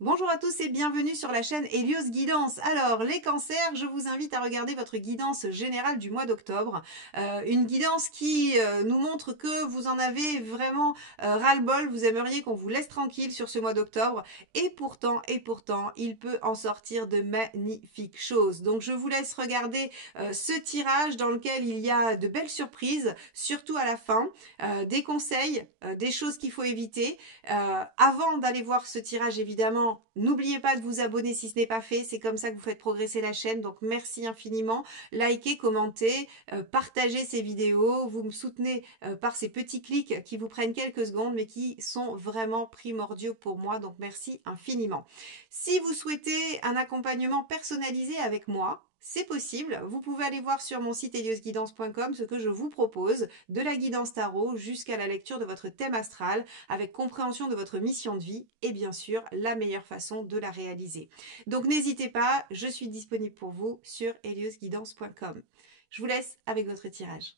Bonjour à tous et bienvenue sur la chaîne Hélios Guidance. Alors, les cancers, je vous invite à regarder votre guidance générale du mois d'octobre. Une guidance qui nous montre que vous en avez vraiment ras-le-bol, vous aimeriez qu'on vous laisse tranquille sur ce mois d'octobre. Et pourtant, il peut en sortir de magnifiques choses. Donc, je vous laisse regarder ce tirage dans lequel il y a de belles surprises, surtout à la fin, des conseils, des choses qu'il faut éviter. Avant d'aller voir ce tirage, évidemment, n'oubliez pas de vous abonner si ce n'est pas fait. C'est comme ça que vous faites progresser la chaîne. Donc, merci infiniment. Likez, commentez, partagez ces vidéos. Vous me soutenez par ces petits clics qui vous prennent quelques secondes, mais qui sont vraiment primordiaux pour moi. Donc, merci infiniment. Si vous souhaitez un accompagnement personnalisé avec moi, c'est possible. Vous pouvez aller voir sur mon site heliosguidance.com ce que je vous propose, de la guidance tarot jusqu'à la lecture de votre thème astral, avec compréhension de votre mission de vie et bien sûr la meilleure façon de la réaliser. Donc n'hésitez pas, je suis disponible pour vous sur heliosguidance.com. Je vous laisse avec votre tirage.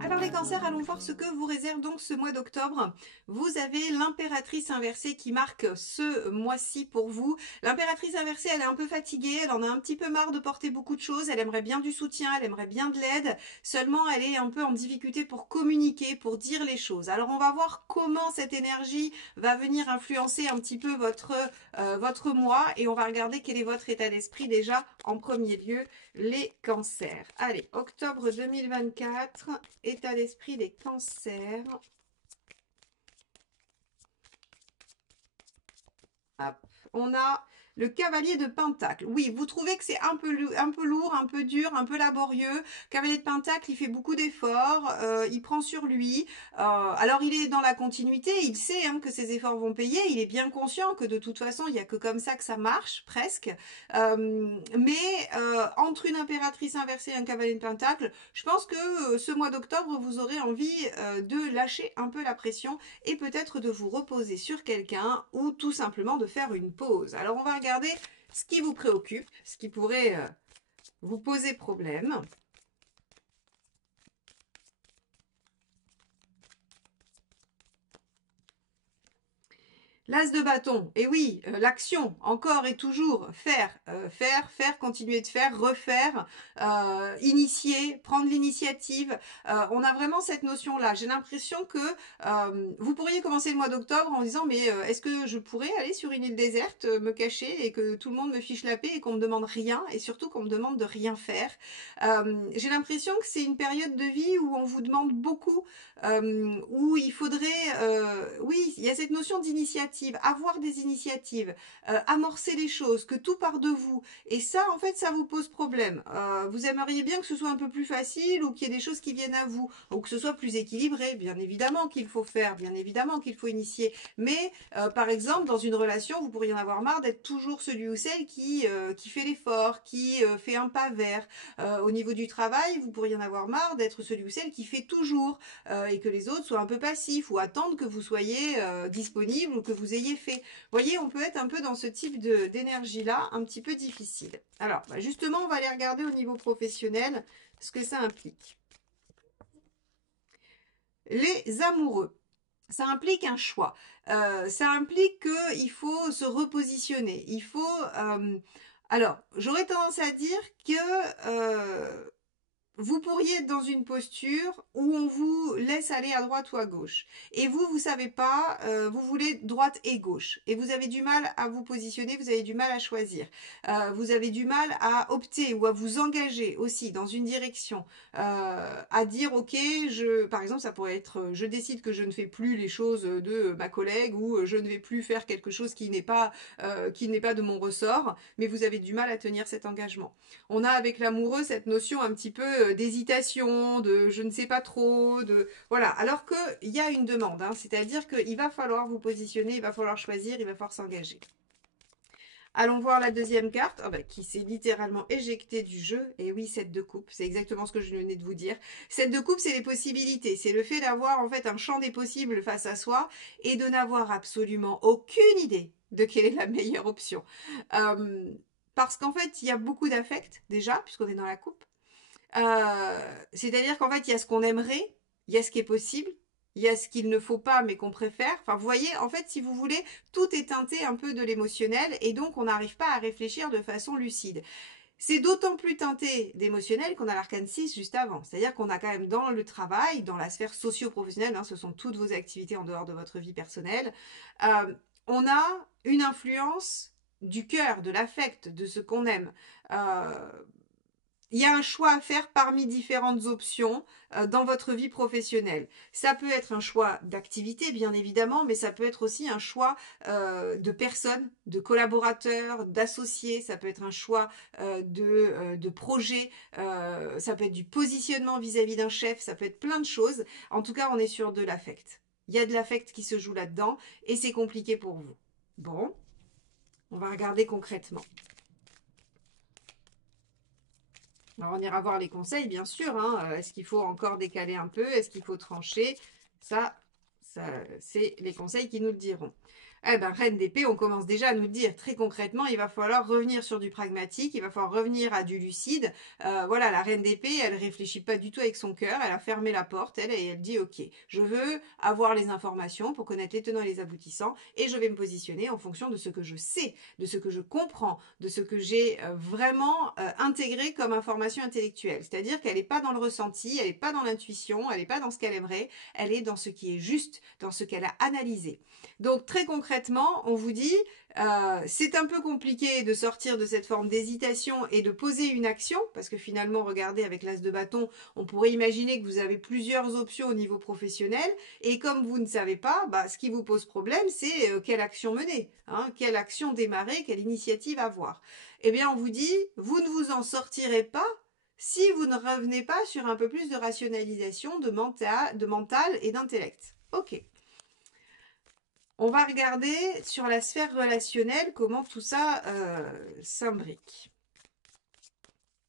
Alors les cancers, allons voir ce que vous réserve donc ce mois d'octobre. Vous avez l'impératrice inversée qui marque ce mois-ci pour vous. L'impératrice inversée, elle est un peu fatiguée, elle en a un petit peu marre de porter beaucoup de choses, elle aimerait bien du soutien, elle aimerait bien de l'aide, seulement elle est un peu en difficulté pour communiquer, pour dire les choses. Alors on va voir comment cette énergie va venir influencer un petit peu votre mois et on va regarder quel est votre état d'esprit déjà en premier lieu, les cancers. Allez, octobre 2024, état d'esprit des cancers. Hop. On a le cavalier de Pentacle. Oui, vous trouvez que c'est un peu lourd, un peu dur, un peu laborieux. Cavalier de Pentacle, il fait beaucoup d'efforts, il prend sur lui. Alors, il est dans la continuité, il sait hein, que ses efforts vont payer, il est bien conscient que de toute façon, il n'y a que comme ça que ça marche, presque. Entre une impératrice inversée et un cavalier de Pentacle, je pense que ce mois d'octobre, vous aurez envie de lâcher un peu la pression et peut-être de vous reposer sur quelqu'un ou tout simplement de faire une pause. Alors on va regarder ce qui vous préoccupe, ce qui pourrait vous poser problème. L'as de bâton, et oui, l'action, encore et toujours, faire, continuer de faire, refaire, initier, prendre l'initiative. On a vraiment cette notion-là. J'ai l'impression que vous pourriez commencer le mois d'octobre en disant mais est-ce que je pourrais aller sur une île déserte, me cacher et que tout le monde me fiche la paix et qu'on me demande rien et surtout qu'on me demande de rien faire. J'ai l'impression que c'est une période de vie où on vous demande beaucoup, où il faudrait, oui, il y a cette notion d'initiative, avoir des initiatives, amorcer les choses, que tout part de vous. Et ça, en fait, ça vous pose problème. Vous aimeriez bien que ce soit un peu plus facile ou qu'il y ait des choses qui viennent à vous, ou que ce soit plus équilibré. Bien évidemment qu'il faut faire, bien évidemment qu'il faut initier. Mais, par exemple, dans une relation, vous pourriez en avoir marre d'être toujours celui ou celle qui fait l'effort, qui fait un pas vers. Au niveau du travail, vous pourriez en avoir marre d'être celui ou celle qui fait toujours et que les autres soient un peu passifs ou attendent que vous soyez disponible ou que vous ayez fait. Vous voyez, on peut être un peu dans ce type d'énergie-là, un petit peu difficile. Alors, bah justement, on va aller regarder au niveau professionnel ce que ça implique. Les amoureux. Ça implique un choix. Ça implique qu'il faut se repositionner. Il faut... alors, j'aurais tendance à dire que vous pourriez être dans une posture où on vous laisse aller à droite ou à gauche. Et vous, vous savez pas, vous voulez droite et gauche. Et vous avez du mal à vous positionner, vous avez du mal à choisir. Vous avez du mal à opter ou à vous engager aussi dans une direction. À dire, ok, par exemple, ça pourrait être, je décide que je ne fais plus les choses de ma collègue ou je ne vais plus faire quelque chose qui n'est pas de mon ressort. Mais vous avez du mal à tenir cet engagement. On a avec l'amoureux cette notion un petit peu d'hésitation, de je ne sais pas trop, de voilà. Alors qu'il y a une demande, hein, c'est-à-dire qu'il va falloir vous positionner, il va falloir choisir, il va falloir s'engager. Allons voir la deuxième carte, qui s'est littéralement éjectée du jeu. Et oui, 7 de coupe, c'est exactement ce que je venais de vous dire. 7 de coupe, c'est les possibilités. C'est le fait d'avoir en fait un champ des possibles face à soi et de n'avoir absolument aucune idée de quelle est la meilleure option. Euh, Parce qu'en fait, il y a beaucoup d'affect déjà, puisqu'on est dans la coupe. C'est-à-dire qu'en fait, il y a ce qu'on aimerait, il y a ce qui est possible, il y a ce qu'il ne faut pas mais qu'on préfère. Enfin, vous voyez, en fait, si vous voulez, tout est teinté un peu de l'émotionnel et donc on n'arrive pas à réfléchir de façon lucide. C'est d'autant plus teinté d'émotionnel qu'on a l'arcane 6 juste avant. C'est-à-dire qu'on a quand même dans le travail, dans la sphère socio-professionnelle, hein, ce sont toutes vos activités en dehors de votre vie personnelle, on a une influence du cœur, de l'affect, de ce qu'on aime. Euh, il y a un choix à faire parmi différentes options dans votre vie professionnelle. Ça peut être un choix d'activité, bien évidemment, mais ça peut être aussi un choix de personnes, de collaborateurs, d'associés. Ça peut être un choix de projet. Ça peut être du positionnement vis-à-vis d'un chef. Ça peut être plein de choses. En tout cas, on est sur de l'affect. Il y a de l'affect qui se joue là-dedans et c'est compliqué pour vous. Bon, on va regarder concrètement. Alors, on ira voir les conseils, bien sûr. Hein. Est-ce qu'il faut encore décaler un peu? Est-ce qu'il faut trancher? Ça c'est les conseils qui nous le diront. Eh ben, Reine d'épée, on commence déjà à nous le dire très concrètement, il va falloir revenir sur du pragmatique, il va falloir revenir à du lucide. Voilà, la Reine d'épée, elle réfléchit pas du tout avec son cœur, elle a fermé la porte, et elle dit, ok, je veux avoir les informations pour connaître les tenants et les aboutissants, et je vais me positionner en fonction de ce que je sais, de ce que je comprends, de ce que j'ai vraiment intégré comme information intellectuelle. C'est-à-dire qu'elle n'est pas dans le ressenti, elle n'est pas dans l'intuition, elle n'est pas dans ce qu'elle aimerait, elle est dans ce qui est juste, dans ce qu'elle a analysé. Donc très concrètement, on vous dit, c'est un peu compliqué de sortir de cette forme d'hésitation et de poser une action, parce que finalement, regardez, avec l'as de bâton, on pourrait imaginer que vous avez plusieurs options au niveau professionnel, et comme vous ne savez pas, ce qui vous pose problème, c'est quelle action mener, hein, quelle action démarrer, quelle initiative avoir. Eh bien, on vous dit, vous ne vous en sortirez pas si vous ne revenez pas sur un peu plus de rationalisation, de mental et d'intellect. Ok. On va regarder sur la sphère relationnelle comment tout ça s'imbrique.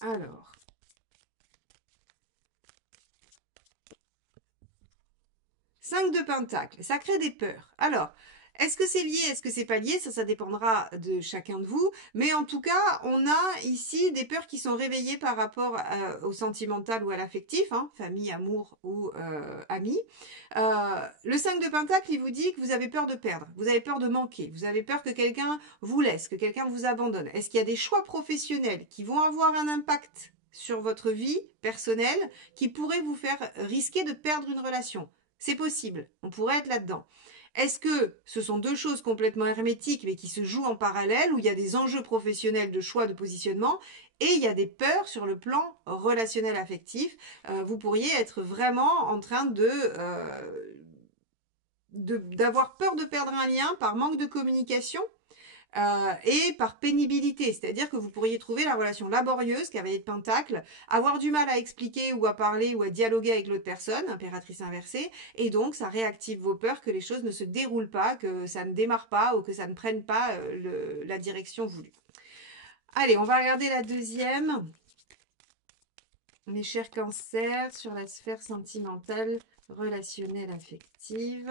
Alors, 5 de pentacle, ça crée des peurs. Alors, est-ce que c'est lié, est-ce que c'est pas lié? Ça dépendra de chacun de vous. Mais en tout cas, on a ici des peurs qui sont réveillées par rapport au sentimental ou à l'affectif, hein, famille, amour ou amis. Le 5 de pentacle, il vous dit que vous avez peur de perdre, vous avez peur de manquer, vous avez peur que quelqu'un vous laisse, que quelqu'un vous abandonne. Est-ce qu'il y a des choix professionnels qui vont avoir un impact sur votre vie personnelle qui pourraient vous faire risquer de perdre une relation? C'est possible, on pourrait être là-dedans. Est-ce que ce sont deux choses complètement hermétiques mais qui se jouent en parallèle où il y a des enjeux professionnels de choix de positionnement et il y a des peurs sur le plan relationnel affectif? Vous pourriez être vraiment en train d'avoir peur de perdre un lien par manque de communication et par pénibilité, c'est-à-dire que vous pourriez trouver la relation laborieuse, cavalier de pentacle, avoir du mal à expliquer ou à parler ou à dialoguer avec l'autre personne, impératrice inversée, et donc ça réactive vos peurs que les choses ne se déroulent pas, que ça ne démarre pas ou que ça ne prenne pas la direction voulue. Allez, on va regarder la deuxième. Mes chers cancers, sur la sphère sentimentale, relationnelle, affective.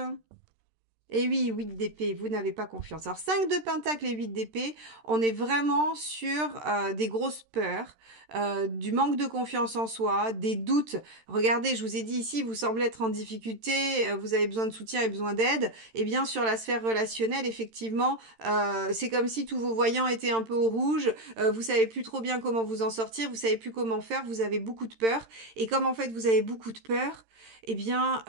Et oui, 8 d'épée, vous n'avez pas confiance. Alors 5 de pentacle et 8 d'épée, on est vraiment sur des grosses peurs, du manque de confiance en soi, des doutes. Regardez, je vous ai dit ici, vous semblez être en difficulté, vous avez besoin de soutien et besoin d'aide. Et bien sur la sphère relationnelle, effectivement, c'est comme si tous vos voyants étaient un peu au rouge, vous savez plus trop bien comment vous en sortir, vous savez plus comment faire, vous avez beaucoup de peur. Et comme en fait vous avez beaucoup de peur, eh bien,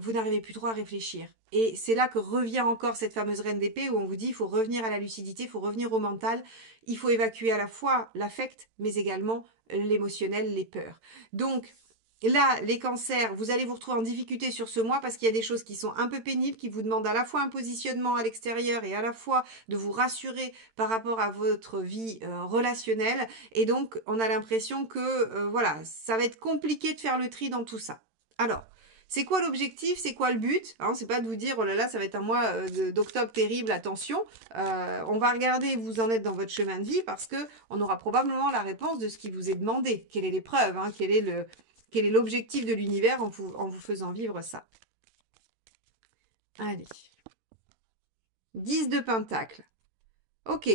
vous n'arrivez plus trop à réfléchir. Et c'est là que revient encore cette fameuse reine d'épée où on vous dit il faut revenir à la lucidité, il faut revenir au mental, il faut évacuer à la fois l'affect, mais également l'émotionnel, les peurs. Donc, là, les cancers, vous allez vous retrouver en difficulté sur ce mois parce qu'il y a des choses qui sont un peu pénibles, qui vous demandent à la fois un positionnement à l'extérieur et à la fois de vous rassurer par rapport à votre vie relationnelle. Et donc, on a l'impression que, voilà, ça va être compliqué de faire le tri dans tout ça. Alors, C'est quoi l'objectif? C'est quoi le but? Hein, c'est pas de vous dire, oh là là, ça va être un mois d'octobre terrible, attention. On va regarder où vous en êtes dans votre chemin de vie parce que on aura probablement la réponse de ce qui vous est demandé. Quelle est l'épreuve, hein, quel est l'objectif de l'univers en vous faisant vivre ça? Allez. 10 de Pentacle. Ok.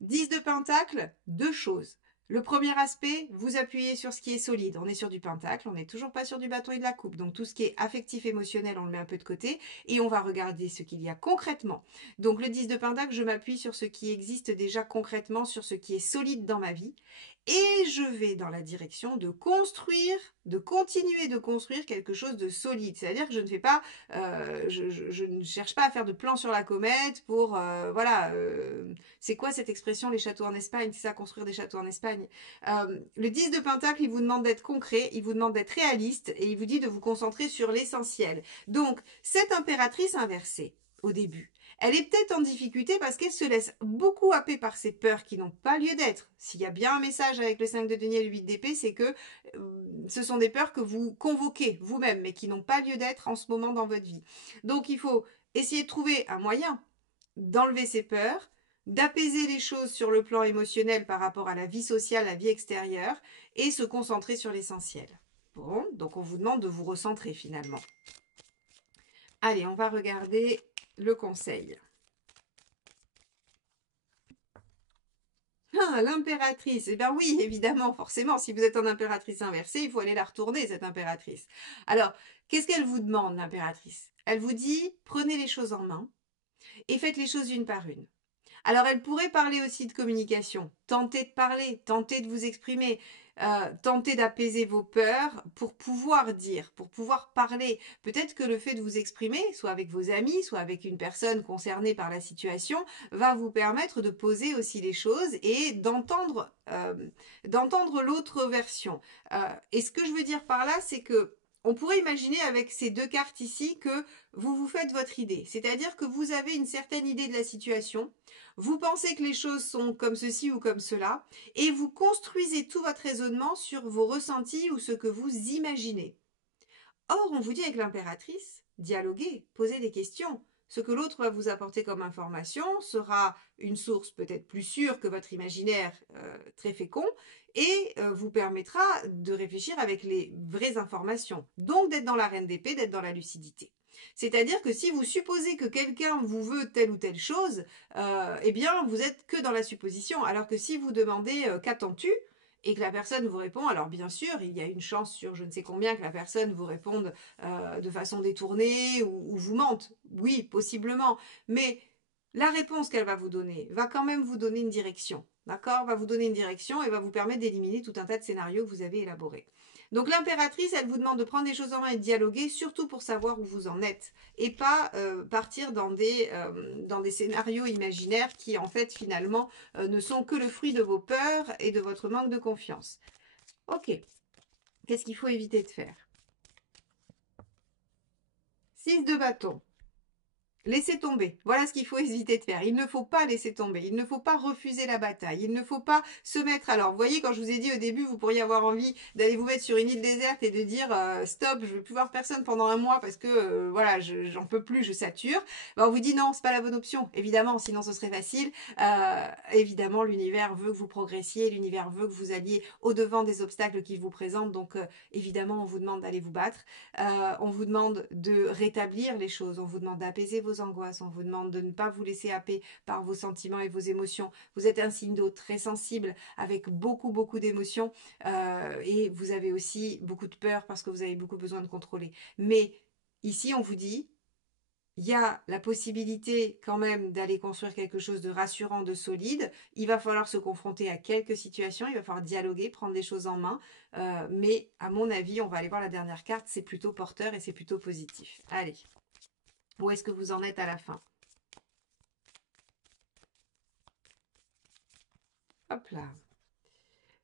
10 de Pentacle, deux choses. Le premier aspect, vous appuyez sur ce qui est solide. On est sur du pentacle, on n'est toujours pas sur du bâton et de la coupe. Donc tout ce qui est affectif, émotionnel, on le met un peu de côté et on va regarder ce qu'il y a concrètement. Donc le 10 de Pentacle, je m'appuie sur ce qui existe déjà concrètement, sur ce qui est solide dans ma vie. Et je vais dans la direction de construire, de continuer de construire quelque chose de solide. C'est-à-dire que je ne fais pas, je ne cherche pas à faire de plan sur la comète pour, voilà, c'est quoi cette expression, les châteaux en Espagne? C'est ça, construire des châteaux en Espagne. Le 10 de Pentacle, il vous demande d'être concret, il vous demande d'être réaliste et il vous dit de vous concentrer sur l'essentiel. Donc, cette impératrice inversée, au début, elle est peut-être en difficulté parce qu'elle se laisse beaucoup happer par ses peurs qui n'ont pas lieu d'être. S'il y a bien un message avec le 5 de denier et le 8 d'épée, c'est que ce sont des peurs que vous convoquez vous-même, mais qui n'ont pas lieu d'être en ce moment dans votre vie. Donc, il faut essayer de trouver un moyen d'enlever ces peurs, d'apaiser les choses sur le plan émotionnel par rapport à la vie sociale, la vie extérieure, et se concentrer sur l'essentiel. Bon, donc on vous demande de vous recentrer finalement. Allez, on va regarder le conseil. Ah, l'impératrice. Eh bien oui, évidemment, forcément, si vous êtes en impératrice inversée, il faut aller la retourner, cette impératrice. Alors, qu'est-ce qu'elle vous demande, l'impératrice? Elle vous dit, prenez les choses en main et faites les choses une par une. Alors, elle pourrait parler aussi de communication. Tentez de parler, tentez de vous exprimer, tentez d'apaiser vos peurs pour pouvoir dire, pour pouvoir parler. Peut-être que le fait de vous exprimer, soit avec vos amis, soit avec une personne concernée par la situation, va vous permettre de poser aussi les choses et d'entendre l'autre version. Et ce que je veux dire par là, c'est que on pourrait imaginer avec ces deux cartes ici que vous vous faites votre idée. C'est-à-dire que vous avez une certaine idée de la situation, vous pensez que les choses sont comme ceci ou comme cela, et vous construisez tout votre raisonnement sur vos ressentis ou ce que vous imaginez. Or, on vous dit avec l'impératrice, dialoguez, posez des questions. Ce que l'autre va vous apporter comme information sera une source peut-être plus sûre que votre imaginaire très fécond et vous permettra de réfléchir avec les vraies informations. Donc d'être dans la reine d'épée, d'être dans la lucidité. C'est-à-dire que si vous supposez que quelqu'un vous veut telle ou telle chose, eh bien vous êtes que dans la supposition. Alors que si vous demandez qu'attends-tu, et que la personne vous répond, alors bien sûr, il y a une chance sur je ne sais combien que la personne vous réponde de façon détournée ou vous mente. Oui, possiblement. Mais la réponse qu'elle va vous donner va quand même vous donner une direction. D'accord? Va vous donner une direction et va vous permettre d'éliminer tout un tas de scénarios que vous avez élaborés. Donc l'impératrice, elle vous demande de prendre des choses en main et de dialoguer, surtout pour savoir où vous en êtes. Et pas partir dans des scénarios imaginaires qui, en fait, finalement, ne sont que le fruit de vos peurs et de votre manque de confiance. Ok. Qu'est-ce qu'il faut éviter de faire? 6 de bâton. Laissez tomber. Voilà ce qu'il faut éviter de faire. Il ne faut pas laisser tomber. Il ne faut pas refuser la bataille. Il ne faut pas se mettre... Alors, vous voyez, quand je vous ai dit au début, vous pourriez avoir envie d'aller vous mettre sur une île déserte et de dire stop, je ne veux plus voir personne pendant un mois parce que, voilà, j'en peux plus, je sature. Ben, on vous dit non, c'est pas la bonne option. Évidemment, sinon ce serait facile. Évidemment, l'univers veut que vous progressiez. L'univers veut que vous alliez au-devant des obstacles qu'il vous présente. Donc, évidemment, on vous demande d'aller vous battre. On vous demande de rétablir les choses. On vous demande d'apaiser vos angoisses, on vous demande de ne pas vous laisser happer par vos sentiments et vos émotions. Vous êtes un signe d'eau très sensible avec beaucoup d'émotions et vous avez aussi beaucoup de peur parce que vous avez beaucoup besoin de contrôler. Mais ici, on vous dit, il y a la possibilité quand même d'aller construire quelque chose de rassurant, de solide. Il va falloir se confronter à quelques situations, il va falloir dialoguer, prendre les choses en main. Mais à mon avis, on va aller voir la dernière carte, c'est plutôt porteur et c'est plutôt positif. Allez. Où est-ce que vous en êtes à la fin? Hop là.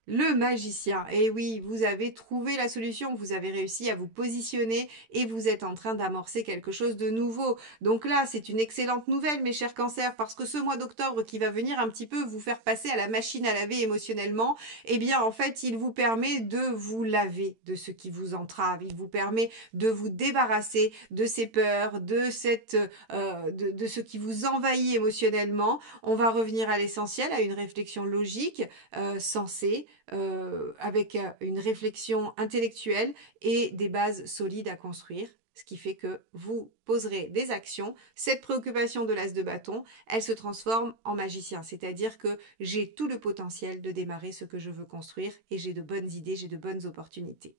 Le magicien. Et oui, vous avez trouvé la solution, vous avez réussi à vous positionner et vous êtes en train d'amorcer quelque chose de nouveau. Donc là, c'est une excellente nouvelle, mes chers cancers, parce que ce mois d'octobre qui va venir un petit peu vous faire passer à la machine à laver émotionnellement, eh bien, en fait, il vous permet de vous laver de ce qui vous entrave. Il vous permet de vous débarrasser de ces peurs, de ce qui vous envahit émotionnellement. On va revenir à l'essentiel, à une réflexion logique, sensée, avec une réflexion intellectuelle et des bases solides à construire. Ce qui fait que vous poserez des actions. Cette préoccupation de l'as de bâton, elle se transforme en magicien. C'est-à-dire que j'ai tout le potentiel de démarrer ce que je veux construire et j'ai de bonnes idées, j'ai de bonnes opportunités.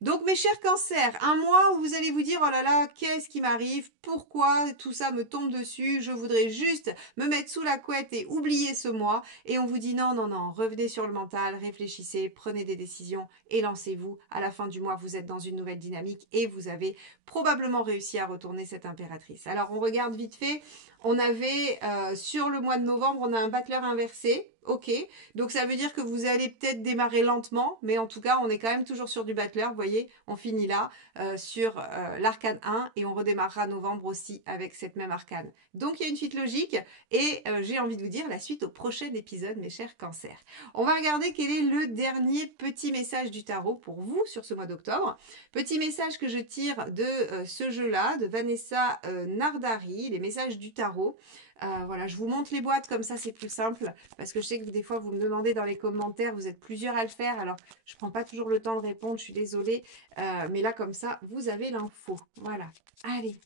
Donc mes chers cancers, un mois où vous allez vous dire oh là là, qu'est-ce qui m'arrive? Pourquoi tout ça me tombe dessus? Je voudrais juste me mettre sous la couette et oublier ce mois. Et on vous dit non, non, non, revenez sur le mental, réfléchissez, prenez des décisions et lancez-vous. À la fin du mois, vous êtes dans une nouvelle dynamique et vous avez probablement réussi à retourner cette impératrice. Alors on regarde vite fait. On avait sur le mois de novembre, on a un battleur inversé. Ok, donc ça veut dire que vous allez peut-être démarrer lentement, mais en tout cas, on est quand même toujours sur du battleur. Vous voyez, on finit là sur l'arcane 1 et on redémarrera novembre aussi avec cette même arcane. Donc il y a une suite logique et j'ai envie de vous dire la suite au prochain épisode, mes chers cancers. On va regarder quel est le dernier petit message du tarot pour vous sur ce mois d'octobre. Petit message que je tire de ce jeu-là, de Vanessa Nardari, les messages du tarot. Voilà, je vous montre les boîtes comme ça, c'est plus simple parce que je sais que des fois vous me demandez dans les commentaires, vous êtes plusieurs à le faire, alors je prends pas toujours le temps de répondre, je suis désolée, mais là comme ça vous avez l'info. Voilà, allez,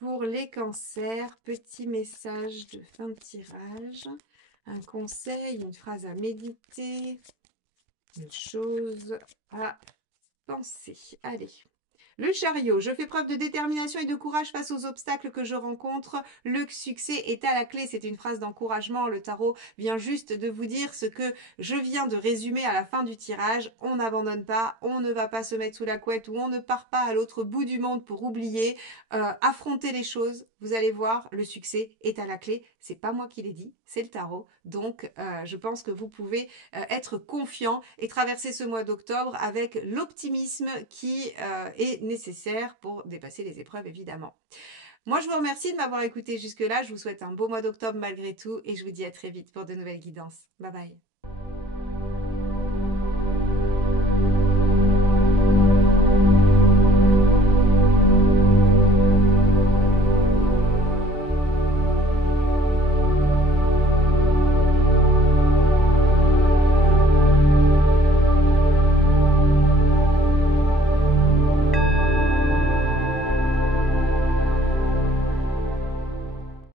pour les cancers, petit message de fin de tirage, un conseil, une phrase à méditer, une chose à penser. Allez. Le chariot, je fais preuve de détermination et de courage face aux obstacles que je rencontre. Le succès est à la clé. C'est une phrase d'encouragement. Le tarot vient juste de vous dire ce que je viens de résumer à la fin du tirage. On n'abandonne pas, on ne va pas se mettre sous la couette ou on ne part pas à l'autre bout du monde pour oublier. Affronter les choses. Vous allez voir, le succès est à la clé. C'est pas moi qui l'ai dit, c'est le tarot. Donc, je pense que vous pouvez être confiant et traverser ce mois d'octobre avec l'optimisme qui est nécessaire pour dépasser les épreuves, évidemment. Moi, je vous remercie de m'avoir écouté jusque-là. Je vous souhaite un beau mois d'octobre malgré tout et je vous dis à très vite pour de nouvelles guidances. Bye bye.